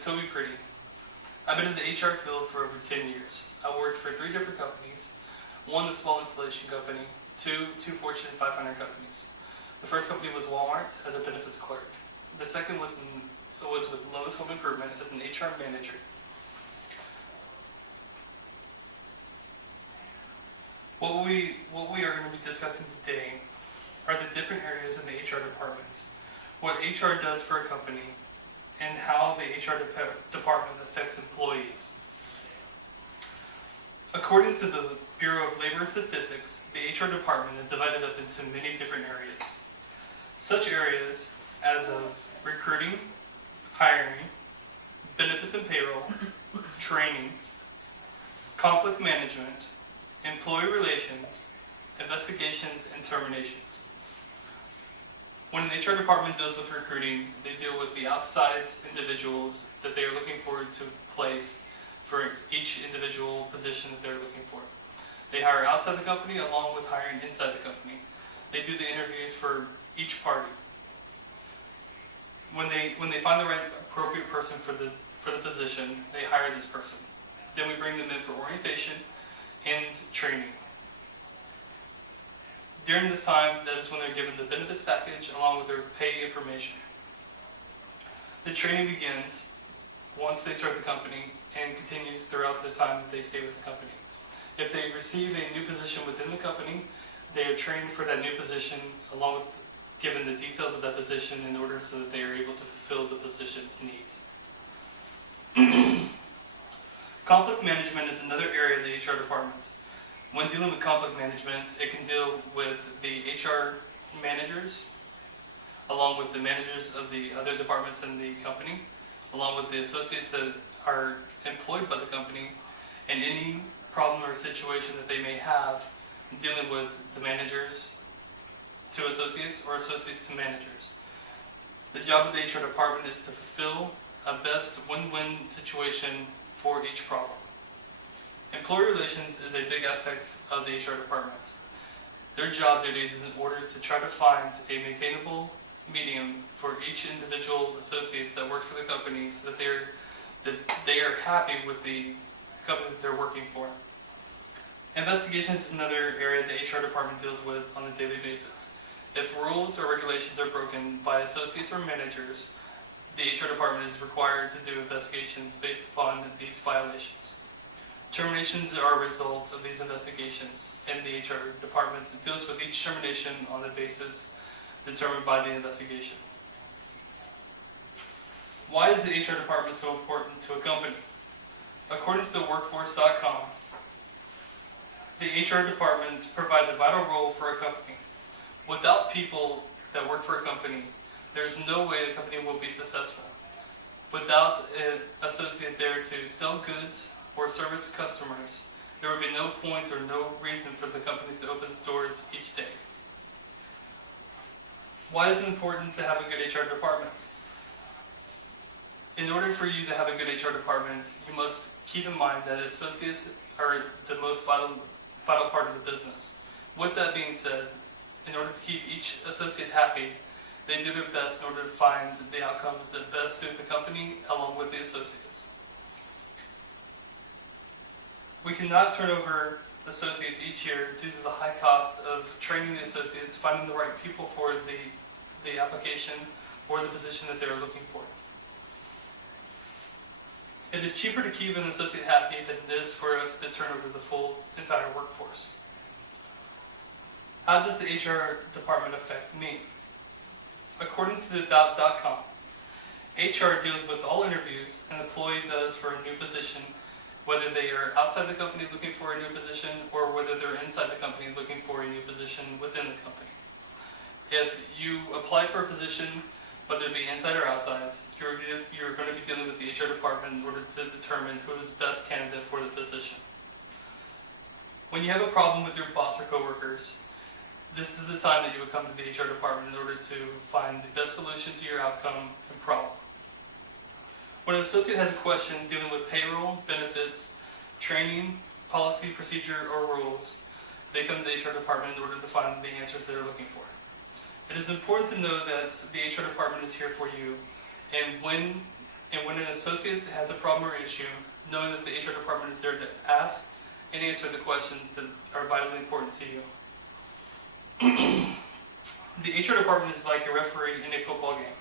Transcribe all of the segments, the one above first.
is Toby Priddy. I've been in the HR field for over 10 years. I worked for 3 different companies. 1, a small installation company. 2 Fortune 500 companies. The first company was Walmart as a benefits clerk. The second was with Lowe's Home Improvement as an HR manager. What we are going to be discussing today are the different areas in the HR department, what HR does for a company, and how the HR department affects employees. According to the Bureau of Labor and Statistics, the HR department is divided up into many different areas. Such areas as of recruiting, hiring, benefits and payroll, training, conflict management, employee relations, investigations, and terminations. When an HR department deals with recruiting, they deal with the outside individuals that they are looking for to place for each individual position that they're looking for. They hire outside the company along with hiring inside the company. They do the interviews for each party. When they find the right appropriate person for the position, they hire this person. Then we bring them in for orientation and training. During this time, that is when they're given the benefits package along with their pay information. The training begins once they start the company and continues throughout the time that they stay with the company. If they receive a new position within the company, they are trained for that new position along with given the details of that position in order so that they are able to fulfill the position's needs. Conflict management is another area of the HR department. When dealing with conflict management, it can deal with the HR managers, along with the managers of the other departments in the company, along with the associates that are employed by the company, and any problem or situation that they may have dealing with the managers to associates or associates to managers. The job of the HR department is to fulfill a best win-win situation for each problem. Employee relations is a big aspect of the HR department. Their job duties is in order to try to find a maintainable medium for each individual associates that work for the company so that they are happy with the company that they're working for. Investigations is another area the HR department deals with on a daily basis. If rules or regulations are broken by associates or managers, the HR department is required to do investigations based upon these violations. Terminations are a result of these investigations, and the HR department deals with each termination on the basis determined by the investigation. Why is the HR department so important to a company? According to the workforce.com, the HR department provides a vital role for a company. Without people that work for a company, there's no way the company will be successful. Without an associate there to sell goods or service customers, there would be no point or no reason for the company to open its doors each day. Why is it important to have a good HR department? In order for you to have a good HR department, you must keep in mind that associates are the most vital part of the business. With that being said, in order to keep each associate happy, they do their best in order to find the outcomes that best suit the company along with the associates. We cannot turn over associates each year due to the high cost of training the associates, finding the right people for the application or the position that they're looking for. It is cheaper to keep an associate happy than it is for us to turn over the full entire workforce. How does the HR department affect me? According to the About.com, HR deals with all interviews an employee does for a new position, whether they are outside the company looking for a new position or whether they're inside the company looking for a new position within the company. If you apply for a position, whether it be inside or outside, you're going to be dealing with the HR department in order to determine who is the best candidate for the position. When you have a problem with your boss or coworkers, this is the time that you would come to the HR department in order to find the best solution to your outcome and problem. When an associate has a question dealing with payroll, benefits, training, policy, procedure, or rules, they come to the HR department in order to find the answers they're looking for. It is important to know that the HR department is here for you, and when And when an associate has a problem or issue, knowing that the HR department is there to ask and answer the questions that are vitally important to you. The HR department is like a referee in a football game.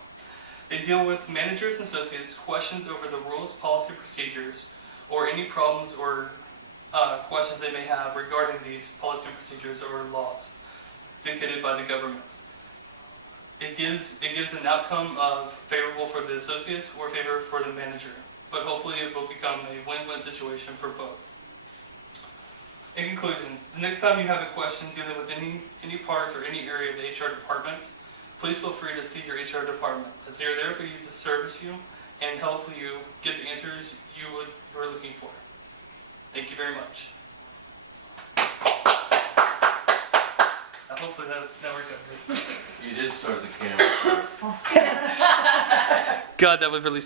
They deal with managers and associates' questions over the rules, policy, procedures, or any problems or questions they may have regarding these policy and procedures or laws dictated by the government. It gives an outcome of favorable for the associate or favorable for the manager, but hopefully it will become a win-win situation for both. In conclusion, the next time you have a question dealing with any part or any area of the HR department, please feel free to see your HR department, as they are there for you to service you and help you get the answers you are looking for. Thank you very much. Hopefully that worked out good. You did start the camera. God, that would really